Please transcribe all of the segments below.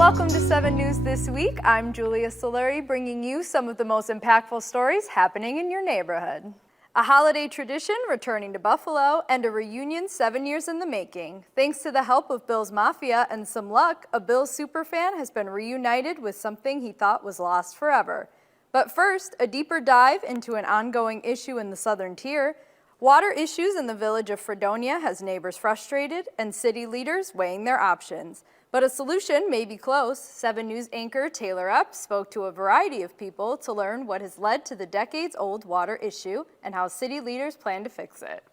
Welcome to 7 News This Week. I'm Julia Solari, bringing you some of the most impactful stories happening in your neighborhood. A holiday tradition returning to Buffalo, and a reunion 7 years in the making. Thanks to the help of Bills Mafia and some luck, a Bills superfan has been reunited with something he thought was lost forever. But first, a deeper dive into an ongoing issue in the Southern Tier. Water issues in the village of Fredonia has neighbors frustrated and city leaders weighing their options. But a solution may be close. 7 News anchor Taylor Epps spoke to a variety of people to learn what has led to the decades-old water issue and how city leaders plan to fix it.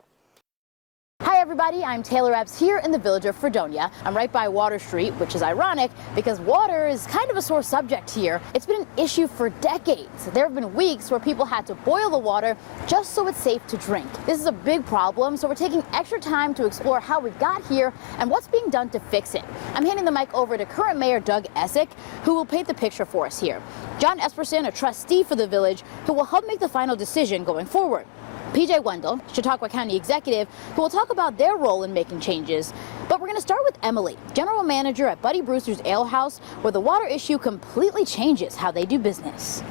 Hi everybody, I'm Taylor Epps here in the village of Fredonia. I'm right by Water Street, which is ironic because water is kind of a sore subject here. It's been an issue for decades. There have been weeks where people had to boil the water just so it's safe to drink. This is a big problem, so we're taking extra time to explore how we got here and what's being done to fix it. I'm handing the mic over to current Mayor Doug Essick, who will paint the picture for us here. John Esperson, a trustee for the village, who will help make the final decision going forward. PJ Wendell, Chautauqua County executive, who will talk about their role in making changes. But we're going to start with Emily, general manager at Buddy Brewster's Ale House, where the water issue completely changes how they do business.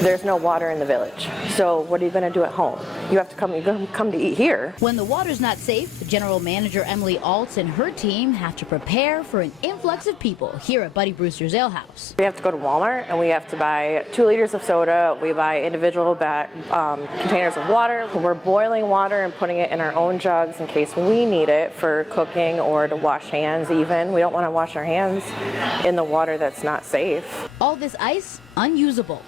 There's no water in the village, so what are you going to do at home? You have to come to eat here. When the water's not safe, general manager Emily Altz and her team have to prepare for an influx of people here at Buddy Brewster's Ale House. We have to go to Walmart and we have to buy 2 liters of soda. We buy individual containers of water. We're boiling water and putting it in our own jugs in case we need it for cooking or to wash hands even. We don't want to wash our hands in the water that's not safe. All this ice, unusable.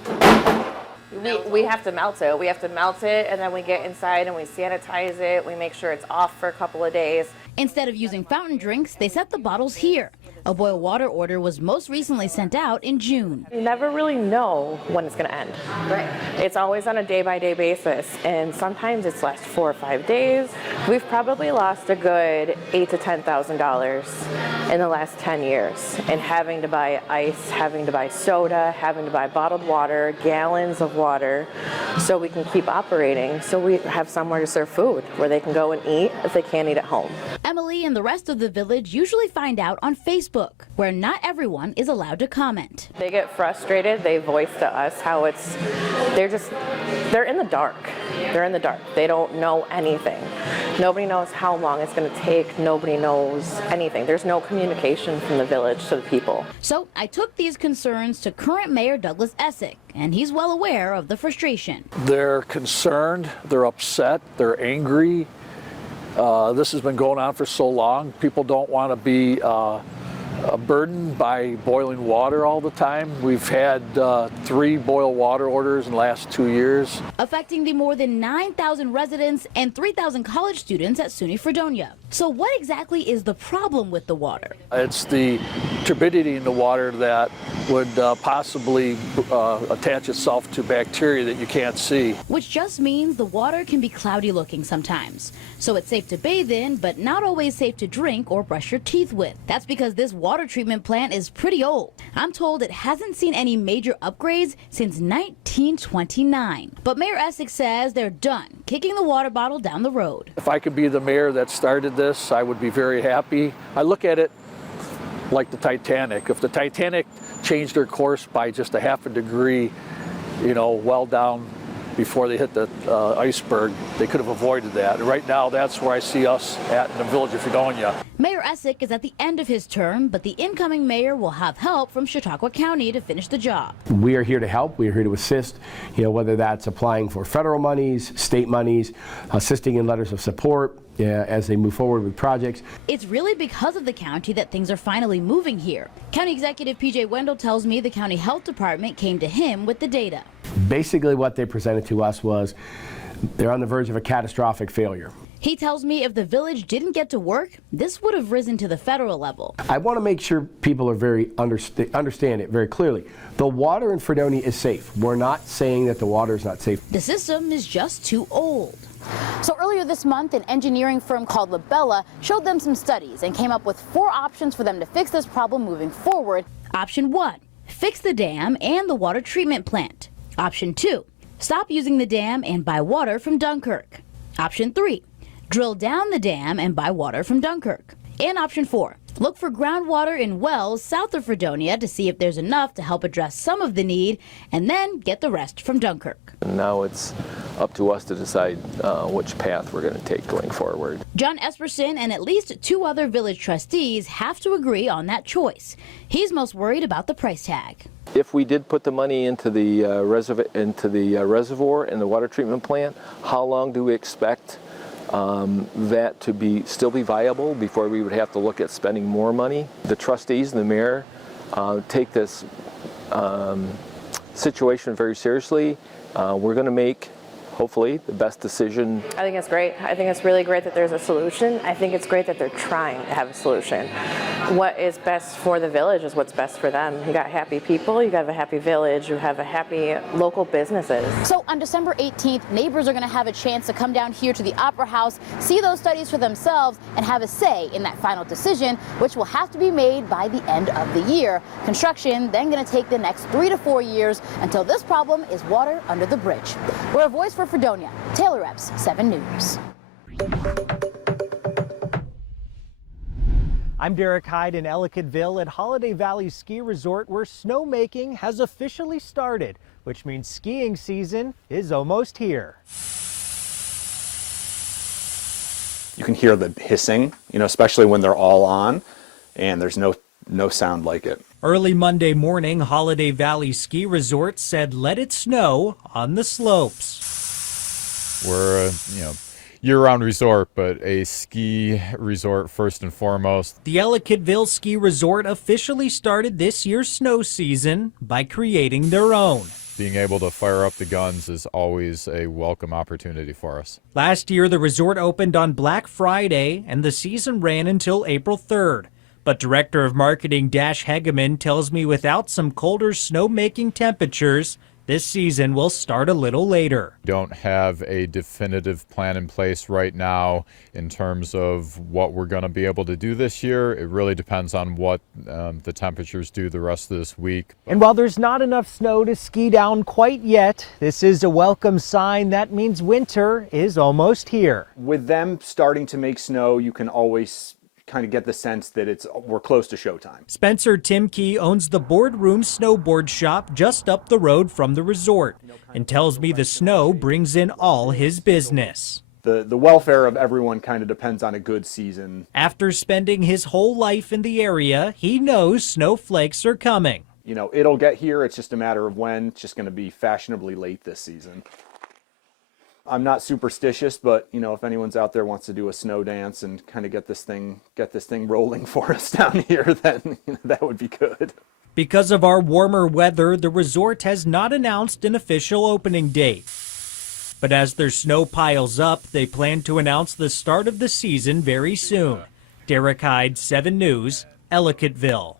We have to melt it. We have to melt it and then we get inside and we sanitize it. We make sure it's off for a couple of days. Instead of using fountain drinks, they set the bottles here. A boil water order was most recently sent out in June. You never really know when it's going to end. Right. It's always on a day-by-day basis, and sometimes it's lasts 4 or 5 days. We've probably lost a good $8,000 to $10,000 in the last 10 years, and having to buy ice, having to buy soda, having to buy bottled water, gallons of water, so we can keep operating, so we have somewhere to serve food where they can go and eat if they can't eat at home. Emily and the rest of the village usually find out on Facebook, where not everyone is allowed to comment. They get frustrated. They voice to us how they're in the dark. They're in the dark. They don't know anything. Nobody knows how long it's going to take. Nobody knows anything. There's no communication from the village to the people. So I took these concerns to current Mayor Douglas Essick, and he's well aware of the frustration. They're concerned, they're upset, they're angry. This has been going on for so long. People don't want to be burdened by boiling water all the time. We've had 3 boil water orders in the last 2 years. Affecting the more than 9,000 residents and 3,000 college students at SUNY Fredonia. So what exactly is the problem with the water? It's the turbidity in the water that would possibly attach itself to bacteria that you can't see. Which just means the water can be cloudy looking sometimes. So it's safe to bathe in, but not always safe to drink or brush your teeth with. That's because this water treatment plant is pretty old. I'm told it hasn't seen any major upgrades since 1929. But Mayor Essick says they're done kicking the water bottle down the road. If I could be the mayor that started this, I would be very happy. I look at it like the Titanic. If the Titanic changed their course by just a half a degree, well down before they hit the iceberg, they could have avoided that. And right now, that's where I see us at in the village of Fredonia. Mayor Essick is at the end of his term, but the incoming mayor will have help from Chautauqua County to finish the job. We are here to help. We are here to assist, whether that's applying for federal monies, state monies, assisting in letters of support, as they move forward with projects. It's really because of the county that things are finally moving here. County Executive PJ Wendell tells me the county health department came to him with the data. Basically what they presented to us was they're on the verge of a catastrophic failure. He tells me if the village didn't get to work, this would have risen to the federal level. I want to make sure people are understand it very clearly. The water in Fredonia is safe. We're not saying that the water is not safe. The system is just too old. So earlier this month, an engineering firm called Labella showed them some studies and came up with 4 options for them to fix this problem moving forward. Option 1, fix the dam and the water treatment plant. Option 2, stop using the dam and buy water from Dunkirk. Option 3, drill down the dam and buy water from Dunkirk. And option 4, Look for groundwater in wells south of Fredonia to see if there's enough to help address some of the need, and then get the rest from Dunkirk. Now it's up to us to decide which path we're going to take going forward. John Esperson and at least 2 other village trustees have to agree on that choice. He's most worried about the price tag. If we did put the money into the reservoir and the water treatment plant, how long do we expect that to still be viable before we would have to look at spending more money? The trustees and the mayor take this situation very seriously. We're going to make, hopefully, the best decision. I think it's great. I think it's really great that there's a solution. I think it's great that they're trying to have a solution. What is best for the village is what's best for them. You got happy people, you got a happy village, you have a happy local businesses. So on December 18th, neighbors are going to have a chance to come down here to the Opera House, see those studies for themselves, and have a say in that final decision, which will have to be made by the end of the year. Construction then going to take the next 3 to 4 years until this problem is water under the bridge. We're a voice for Fredonia. Taylor Epps, 7 News. I'm Derek Hyde in Ellicottville at Holiday Valley Ski Resort, where snowmaking has officially started, which means skiing season is almost here. You can hear the hissing, especially when they're all on, and there's no sound like it. Early Monday morning, Holiday Valley Ski Resort said let it snow on the slopes. We're a year-round resort, but a ski resort first and foremost. The Ellicottville Ski Resort officially started this year's snow season by creating their own. Being able to fire up the guns is always a welcome opportunity for us. Last year, the resort opened on Black Friday, and the season ran until April 3rd. But Director of Marketing Dash Hegeman tells me without some colder snowmaking temperatures, this season will start a little later. We don't have a definitive plan in place right now in terms of what we're going to be able to do this year. It really depends on what the temperatures do the rest of this week. And while there's not enough snow to ski down quite yet, this is a welcome sign. That means winter is almost here. With them starting to make snow, you can always kind of get the sense that we're close to showtime. Spencer Timke owns the Boardroom Snowboard Shop just up the road from the resort and tells me the snow brings in all his business. The welfare of everyone kind of depends on a good season. After spending his whole life in the area, he knows snowflakes are coming. It'll get here. It's just a matter of when. It's just going to be fashionably late this season. I'm not superstitious, but if anyone's out there wants to do a snow dance and kind of get this thing rolling for us down here, then that would be good. Because of our warmer weather, the resort has not announced an official opening date. But as their snow piles up, they plan to announce the start of the season very soon. Derek Hyde, 7 News, Ellicottville.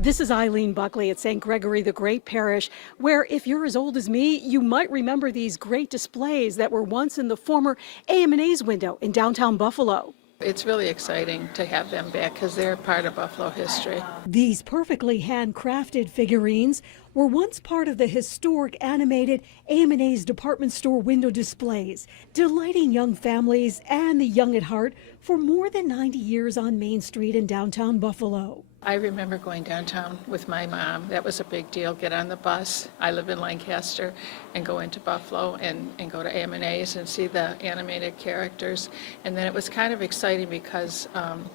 This is Eileen Buckley at St. Gregory the Great Parish, where if you're as old as me, you might remember these great displays that were once in the former AM&A's window in downtown Buffalo. It's really exciting to have them back because they're part of Buffalo history. These perfectly handcrafted figurines were once part of the historic animated AM&A's department store window displays, delighting young families and the young at heart for more than 90 years on Main Street in downtown Buffalo. I remember going downtown with my mom. That was a big deal. Get on the bus. I live in Lancaster, and go into Buffalo and go to AM&A's and see the animated characters. And then it was kind of exciting because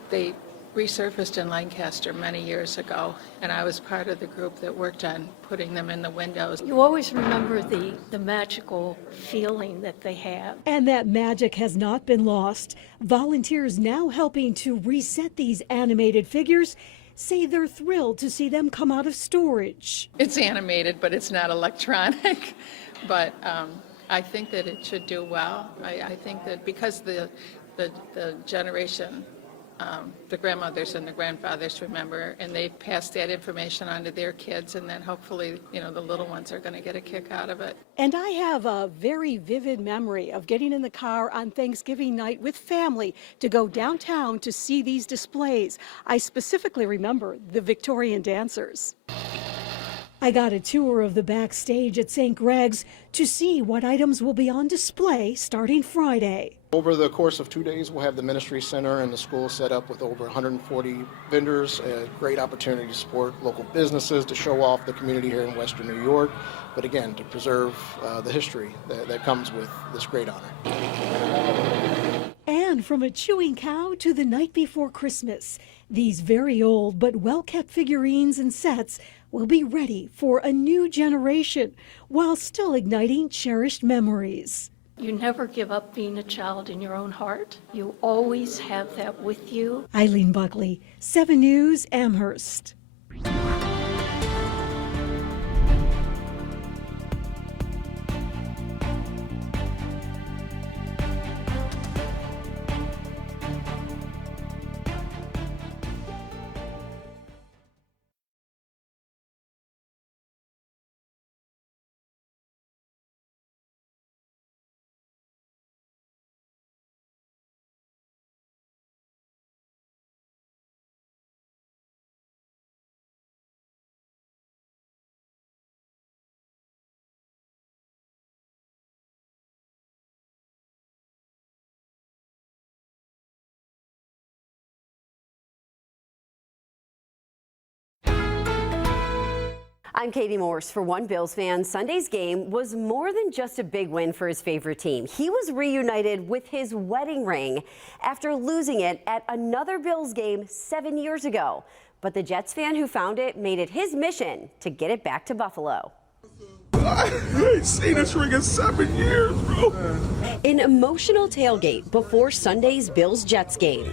they resurfaced in Lancaster many years ago, and I was part of the group that worked on putting them in the windows. You always remember the magical feeling that they have. And that magic has not been lost. Volunteers now helping to reset these animated figures say they're thrilled to see them come out of storage. It's animated, but it's not electronic. But I think that it should do well. I think that because the generation, the grandmothers and the grandfathers remember, and they pass that information on to their kids, and then hopefully, the little ones are going to get a kick out of it. And I have a very vivid memory of getting in the car on Thanksgiving night with family to go downtown to see these displays. I specifically remember the Victorian dancers. I got a tour of the backstage at St. Greg's to see what items will be on display starting Friday. Over the course of 2 days, we'll have the Ministry Center and the school set up with over 140 vendors, a great opportunity to support local businesses, to show off the community here in Western New York, but again, to preserve the history that comes with this great honor. And from a chewing cow to the night before Christmas, these very old but well-kept figurines and sets will be ready for a new generation while still igniting cherished memories. You never give up being a child in your own heart. You always have that with you. Eileen Buckley, 7 News, Amherst. I'm Katie Morse. For one Bills fan, Sunday's game was more than just a big win for his favorite team. He was reunited with his wedding ring after losing it at another Bills game 7 years ago. But the Jets fan who found it made it his mission to get it back to Buffalo. I ain't seen this ring in 7 years, bro. An emotional tailgate before Sunday's Bills-Jets game.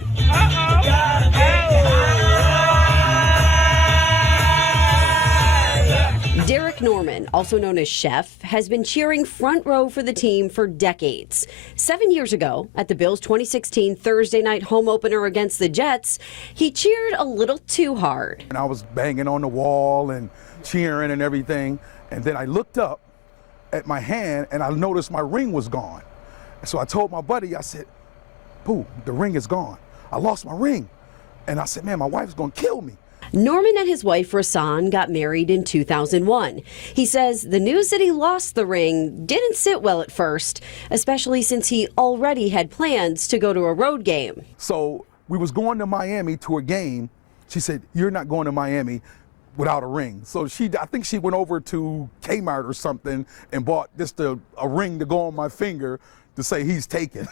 Derek Norman, also known as Chef, has been cheering front row for the team for decades. 7 years ago, at the Bills' 2016 Thursday night home opener against the Jets, he cheered a little too hard. And I was banging on the wall and cheering and everything. And then I looked up at my hand and I noticed my ring was gone. So I told my buddy, I said, "Pooh, the ring is gone. I lost my ring." And I said, "Man, my wife's gonna kill me." Norman and his wife, Rasan, got married in 2001. He says the news that he lost the ring didn't sit well at first, especially since he already had plans to go to a road game. So we was going to Miami to a game. She said, "You're not going to Miami without a ring." So I think she went over to Kmart or something and bought just a ring to go on my finger to say he's taken.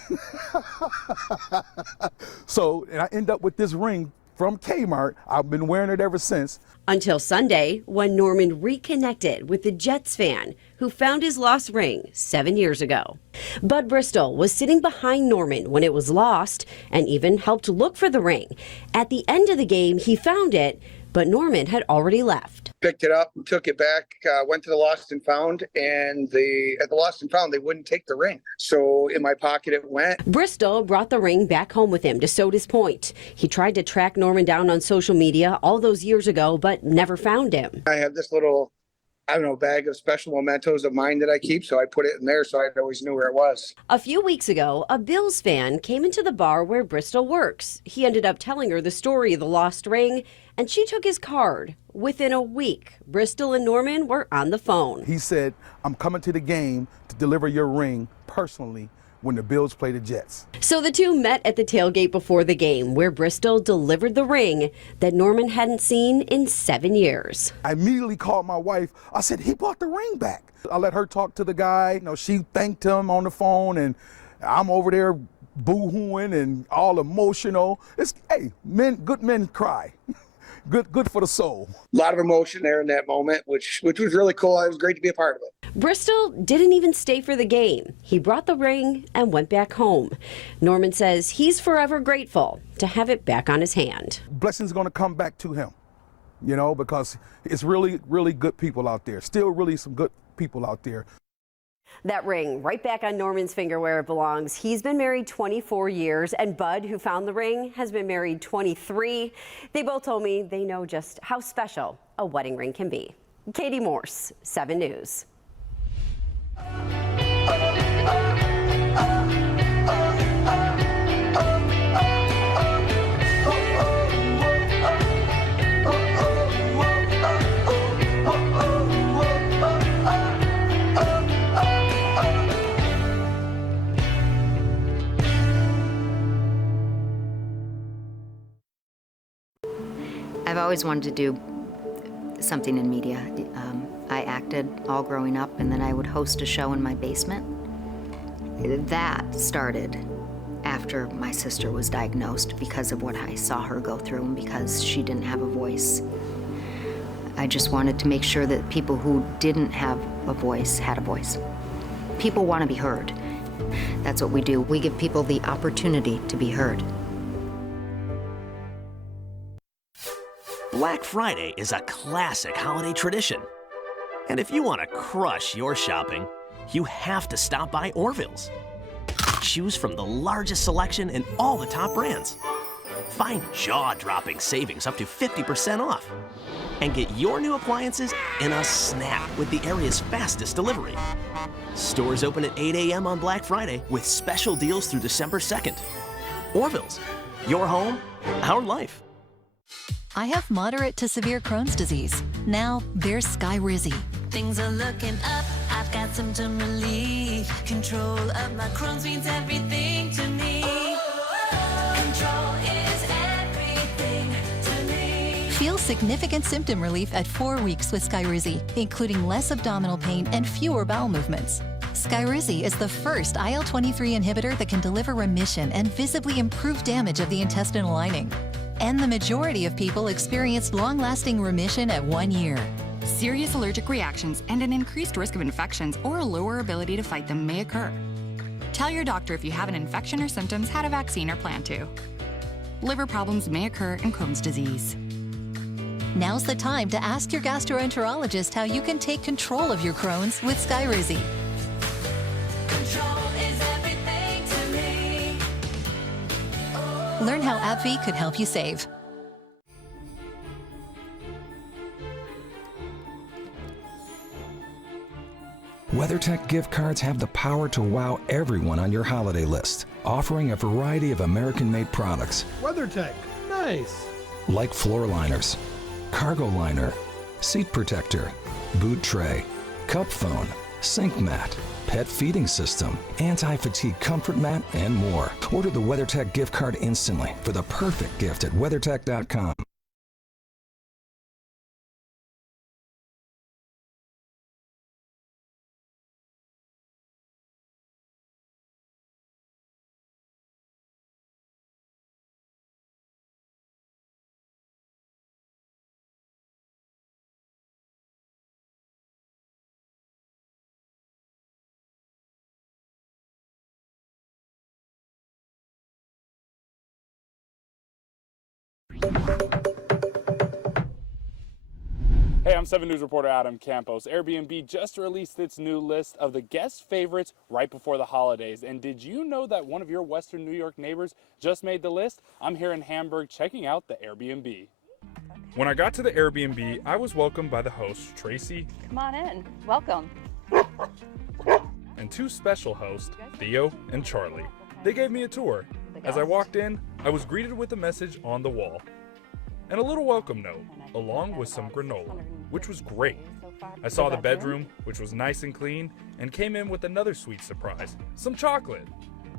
So, and I end up with this ring from Kmart. I've been wearing it ever since. Until Sunday, when Norman reconnected with the Jets fan who found his lost ring 7 years ago. Bud Bristol was sitting behind Norman when it was lost and even helped look for the ring. At the end of the game, he found it, but Norman had already left. Picked it up, took it back, went to the Lost and Found, and at the Lost and Found, they wouldn't take the ring. So in my pocket it went. Bristol brought the ring back home with him to Soda's Point. He tried to track Norman down on social media all those years ago, but never found him. I have this little, bag of special mementos of mine that I keep, so I put it in there so I always knew where it was. A few weeks ago, a Bills fan came into the bar where Bristol works. He ended up telling her the story of the lost ring, and she took his card. Within a week, Bristol and Norman were on the phone. He said, "I'm coming to the game to deliver your ring personally when the Bills play the Jets." So the two met at the tailgate before the game, where Bristol delivered the ring that Norman hadn't seen in 7 years. I immediately called my wife. I said, "He brought the ring back." I let her talk to the guy. She thanked him on the phone, and I'm over there boo-hooing and all emotional. Hey, good men cry. Good for the soul. A lot of emotion there in that moment, which was really cool. It was great to be a part of it. Bristol didn't even stay for the game. He brought the ring and went back home. Norman says he's forever grateful to have it back on his hand. Blessings going to come back to him, because it's really, really good people out there. Still really some good people out there. That ring right back on Norman's finger where it belongs. He's been married 24 years, and Bud, who found the ring, has been married 23. They both told me they know just how special a wedding ring can be. Katie Morse, 7 News. always wanted to do something in media. I acted all growing up, and then I would host a show in my basement. That started after my sister was diagnosed because of what I saw her go through and because she didn't have a voice. I just wanted to make sure that people who didn't have a voice had a voice. People want to be heard. That's what we do. We give people the opportunity to be heard. Black Friday is a classic holiday tradition. And if you want to crush your shopping, you have to stop by Orville's. Choose from the largest selection in all the top brands. Find jaw-dropping savings up to 50% off. And get your new appliances in a snap with the area's fastest delivery. Stores open at 8 a.m. on Black Friday with special deals through December 2nd. Orville's, your home, our life. I have moderate to severe Crohn's disease. Now there's Skyrizi. Things are looking up, I've got symptom relief. Control of my Crohn's means everything to me. Control is everything to me. Feel significant symptom relief at 4 weeks with Skyrizi, including less abdominal pain and fewer bowel movements. Skyrizi is the first IL-23 inhibitor that can deliver remission and visibly improve damage of the intestinal lining. And the majority of people experienced long-lasting remission at 1 year. Serious allergic reactions and an increased risk of infections or a lower ability to fight them may occur. Tell your doctor if you have an infection or symptoms, had a vaccine, or plan to. Liver problems may occur in Crohn's disease. Now's the time to ask your gastroenterologist how you can take control of your Crohn's with Skyrizi. Control is everything to me. Learn how AbbVie could help you save. WeatherTech gift cards have the power to wow everyone on your holiday list, offering a variety of American-made products WeatherTech, nice. like floor liners, cargo liner, seat protector, boot tray, cup phone, sink mat, pet feeding system, anti-fatigue comfort mat, and more. Order the WeatherTech gift card instantly for the perfect gift at WeatherTech.com. Hey, I'm 7 News reporter Adam Campos. Airbnb just released its new list of the guest favorites right before the holidays. And did you know that one of your Western New York neighbors just made the list? I'm here in Hamburg checking out the Airbnb. When I got to the Airbnb, I was welcomed by the host, Tracy. Come on in. Welcome. And two special hosts, Theo and Charlie. They gave me a tour. As I walked in, I was greeted with a message on the wall and a little welcome note, along with some granola, which was great. I saw the bedroom, which was nice and clean, and came in with another sweet surprise, some chocolate.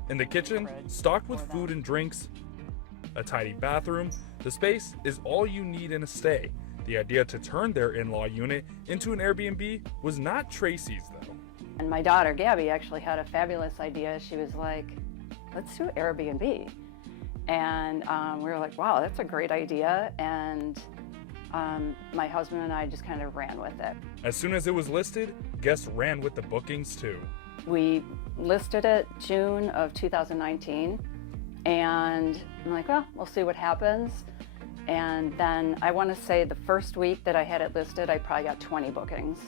In the kitchen, stocked with food and drinks, a tidy bathroom, the space is all you need in a stay. The idea to turn their in-law unit into an Airbnb was not Tracy's though. And my daughter, Gabby, actually had a fabulous idea. She was like, let's do Airbnb. And we were like, wow, that's a great idea. And my husband and I just kind of ran with it. As soon as it was listed, guests ran with the bookings too. We listed it June of 2019. And I'm like, well, we'll see what happens. And then I want to say the first week that I had it listed, I probably got 20 bookings.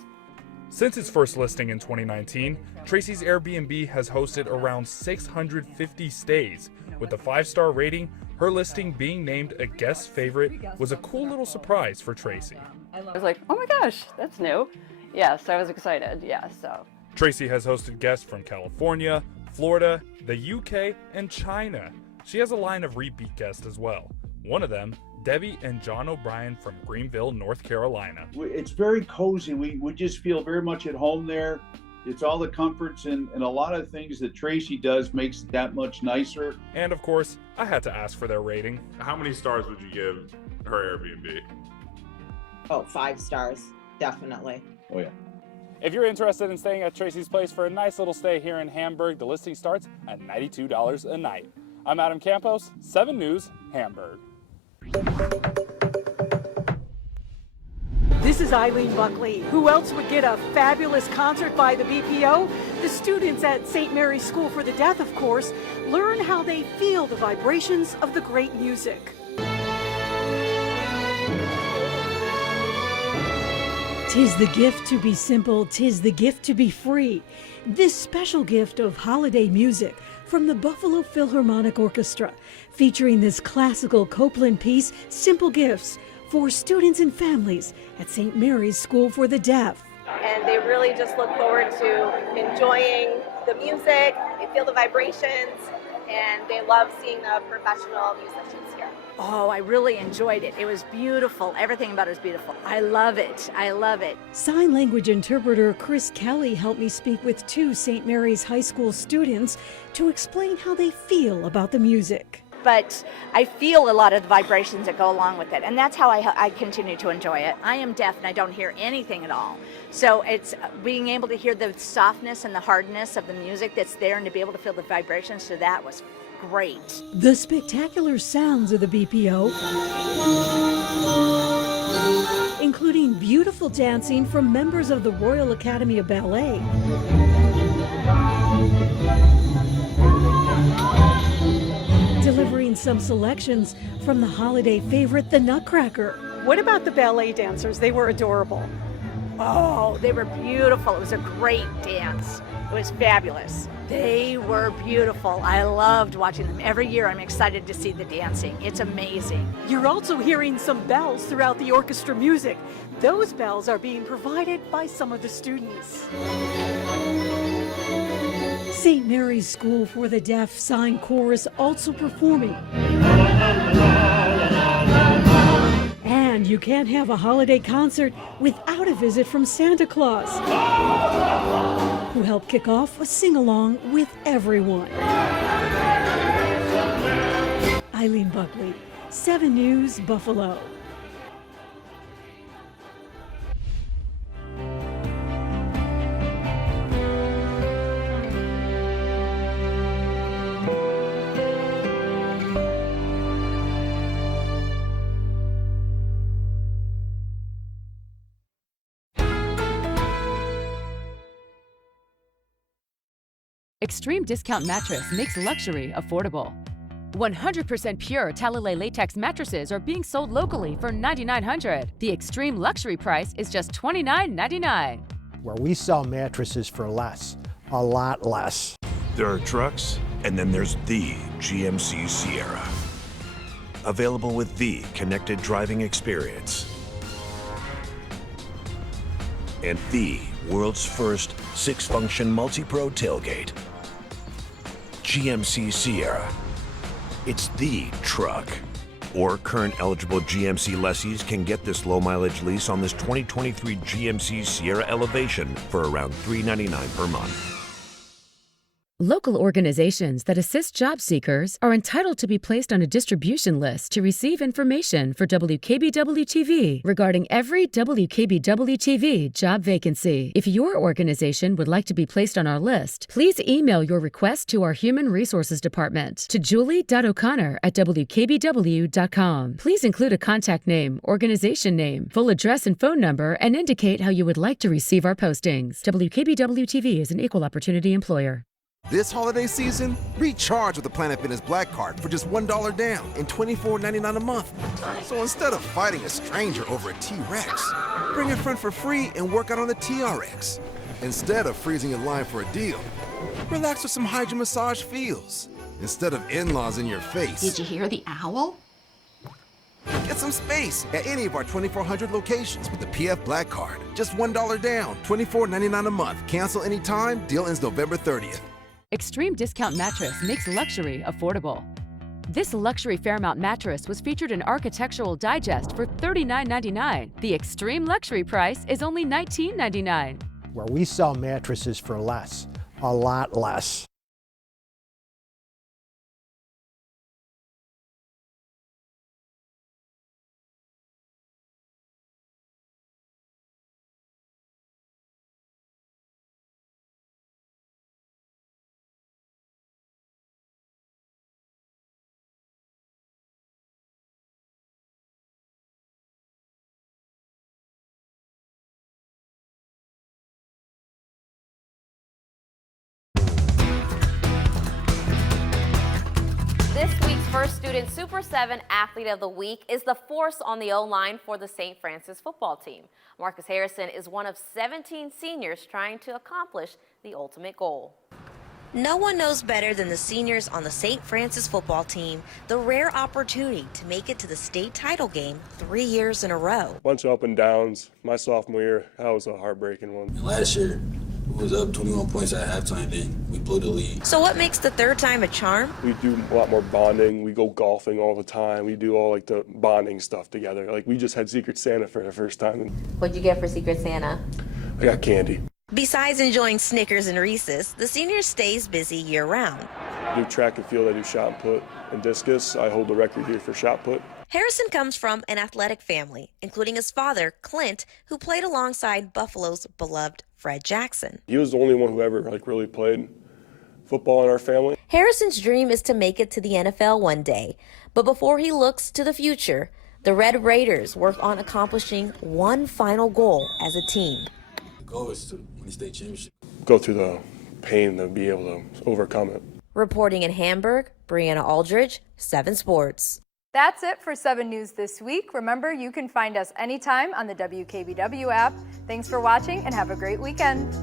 Since its first listing in 2019, Tracy's Airbnb has hosted around 650 stays. With a 5-star rating, her listing being named a guest favorite was a cool little surprise for Tracy. I was like, oh my gosh, that's new. Yes, I was excited, yeah, so. Tracy has hosted guests from California, Florida, the UK, and China. She has a line of repeat guests as well. One of them, Debbie and John O'Brien from Greenville, North Carolina. It's very cozy. We just feel very much at home there. It's all the comforts and a lot of things that Tracy does makes it that much nicer. And of course, I had to ask for their rating. How many stars would you give her Airbnb? Oh, 5 stars, definitely. Oh yeah. If you're interested in staying at Tracy's Place for a nice little stay here in Hamburg, the listing starts at $92 a night. I'm Adam Campos, 7 News, Hamburg. This is Eileen Buckley. Who else would get a fabulous concert by the BPO? The students at St. Mary's School for the Deaf, of course, learn how they feel the vibrations of the great music. "'Tis the gift to be simple, 'tis the gift to be free." This special gift of holiday music from the Buffalo Philharmonic Orchestra, featuring this classical Copland piece, Simple Gifts, for students and families at St. Mary's School for the Deaf. And they really just look forward to enjoying the music, they feel the vibrations, and they love seeing the professional musicians here. Oh, I really enjoyed it. It was beautiful. Everything about it was beautiful. I love it. I love it. Sign language interpreter Chris Kelly helped me speak with 2 St. Mary's High School students to explain how they feel about the music. But I feel a lot of the vibrations that go along with it, and that's how I continue to enjoy it. I am deaf and I don't hear anything at all. So it's being able to hear the softness and the hardness of the music that's there and to be able to feel the vibrations, so that was great. The spectacular sounds of the BPO, including beautiful dancing from members of the Royal Academy of Ballet, delivering some selections from the holiday favorite, the Nutcracker. What about the ballet dancers? They were adorable. Oh, they were beautiful. It was a great dance. It was fabulous. They were beautiful. I loved watching them. Every year I'm excited to see the dancing. It's amazing. You're also hearing some bells throughout the orchestra music. Those bells are being provided by some of the students. St. Mary's School for the Deaf Sign Chorus also performing. And you can't have a holiday concert without a visit from Santa Claus, who helped kick off a sing-along with everyone. Eileen Buckley, 7 News, Buffalo. Extreme Discount Mattress makes luxury affordable. 100% pure Talalay latex mattresses are being sold locally for $9,900. The extreme luxury price is just $29.99. Where we sell mattresses for less, a lot less. There are trucks, and then there's the GMC Sierra. Available with the connected driving experience. And the world's first 6-function multi-pro tailgate. GMC Sierra. It's the truck. Or current eligible GMC lessees can get this low mileage lease on this 2023 GMC Sierra Elevation for around $399 per month. Local organizations that assist job seekers are entitled to be placed on a distribution list to receive information for WKBW-TV regarding every WKBW-TV job vacancy. If your organization would like to be placed on our list, please email your request to our Human Resources Department to julie.o'connor@wkbw.com. Please include a contact name, organization name, full address and phone number, and indicate how you would like to receive our postings. WKBW-TV is an equal opportunity employer. This holiday season, recharge with the Planet Fitness Black Card for just $1 down and $24.99 a month. So instead of fighting a stranger over a T-Rex, bring a friend for free and work out on the TRX. Instead of freezing in line for a deal, relax with some Hydro Massage feels. Instead of in-laws in your face. Did you hear the owl? Get some space at any of our 2,400 locations with the PF Black Card. Just $1 down, $24.99 a month. Cancel anytime. Deal ends November 30th. Extreme Discount Mattress makes luxury affordable. This luxury Fairmount mattress was featured in Architectural Digest for $39.99. The extreme luxury price is only $19.99. Where we sell mattresses for less, a lot less. first Student Super 7 Athlete of the Week is the force on the O-line for the St. Francis football team. Marcus Harrison is one of 17 seniors trying to accomplish the ultimate goal. No one knows better than the seniors on the St. Francis football team the rare opportunity to make it to the state title game 3 years in a row. Bunch of up and downs. My sophomore year, that was a heartbreaking one. Last year, we was up 21 points at halftime, then we blew the lead. So what makes the third time a charm? We do a lot more bonding. We go golfing all the time. We do all like the bonding stuff together. Like we just had Secret Santa for the first time. What'd you get for Secret Santa? I got candy. Besides enjoying Snickers and Reese's, the senior stays busy year-round. I do track and field. I do shot and put and discus. I hold the record here for shot put. Harrison comes from an athletic family, including his father, Clint, who played alongside Buffalo's beloved Fred Jackson. He was the only one who ever really played football in our family. Harrison's dream is to make it to the NFL one day, but before he looks to the future, the Red Raiders work on accomplishing one final goal as a team. The goal is to win the state championship. Go through the pain to be able to overcome it. Reporting in Hamburg, Brianna Aldridge, 7 Sports. That's it for 7 News this week. Remember, you can find us anytime on the WKBW app. Thanks for watching and have a great weekend.